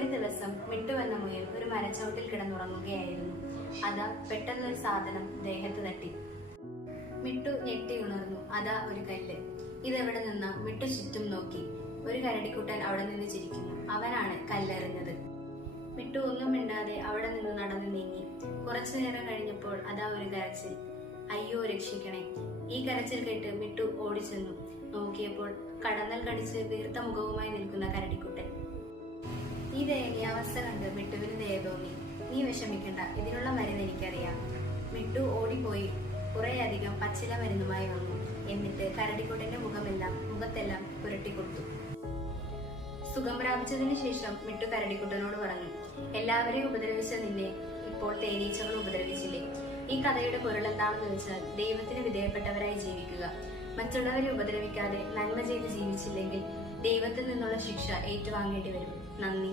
ഒരു ദിവസം മിട്ടു എന്ന മുയൽ ഒരു മരച്ചോട്ടിൽ കിടന്നുറങ്ങുകയായിരുന്നു. അതാ പെട്ടെന്നൊരു സാധനം ദേഹത്ത് തട്ടി. മിട്ടു ഞെട്ടി ഉണർന്നു. അതാ ഒരു കല്ല്. ഇതെവിടെ നിന്ന മിട്ടു ചുറ്റും നോക്കി. ഒരു കരടിക്കുട്ടൻ അവിടെ നിന്ന് ചിരിക്കുന്നു. അവനാണ് കല്ലെറിഞ്ഞത്. മിട്ടു ഒന്നും മിണ്ടാതെ അവിടെ നിന്ന് നടന്നു നീങ്ങി. കുറച്ചു നേരം കഴിഞ്ഞപ്പോൾ അതാ ഒരു കരച്ചിൽ. അയ്യോ രക്ഷിക്കണേ! ഈ കരച്ചിൽ കേട്ട് മിട്ടു ഓടിച്ചെന്നു. നോക്കിയപ്പോൾ കടന്നൽ കടിച്ച് വീർത്ത മുഖവുമായി നിൽക്കുന്ന കരടിക്കുട്ടൻ. ഈ ദയനീയ അവസ്ഥ കണ്ട് മിട്ടുവിന് ദയ തോന്നി. നീ വിഷമിക്കണ്ട, ഇതിനുള്ള മരുന്ന് എനിക്കറിയാം. മിട്ടു ഓടിപ്പോയി കുറേയധികം പച്ചില മരുന്നുമായി വന്നു. എന്നിട്ട് കരടിക്കുട്ടന്റെ മുഖത്തെല്ലാം പുരട്ടിക്കൊടുത്തു. സുഖം പ്രാപിച്ചതിന് ശേഷം മിട്ടു കരടിക്കുട്ടനോട് പറഞ്ഞു, എല്ലാവരെയും ഉപദ്രവിച്ച നിന്നെ ഇപ്പോൾ തേനീച്ചകൾ ഉപദ്രവിച്ചില്ലേ? ഈ കഥയുടെ പൊരുൾ എന്താണെന്ന് വെച്ചാൽ, ദൈവത്തിന് വിധേയപ്പെട്ടവരായി ജീവിക്കുക. മറ്റുള്ളവരെ ഉപദ്രവിക്കാതെ നന്മ ചെയ്ത് ജീവിച്ചില്ലെങ്കിൽ ദൈവത്തിൽ നിന്നുള്ള ശിക്ഷ ഏറ്റുവാങ്ങേണ്ടി വരും. നന്ദി.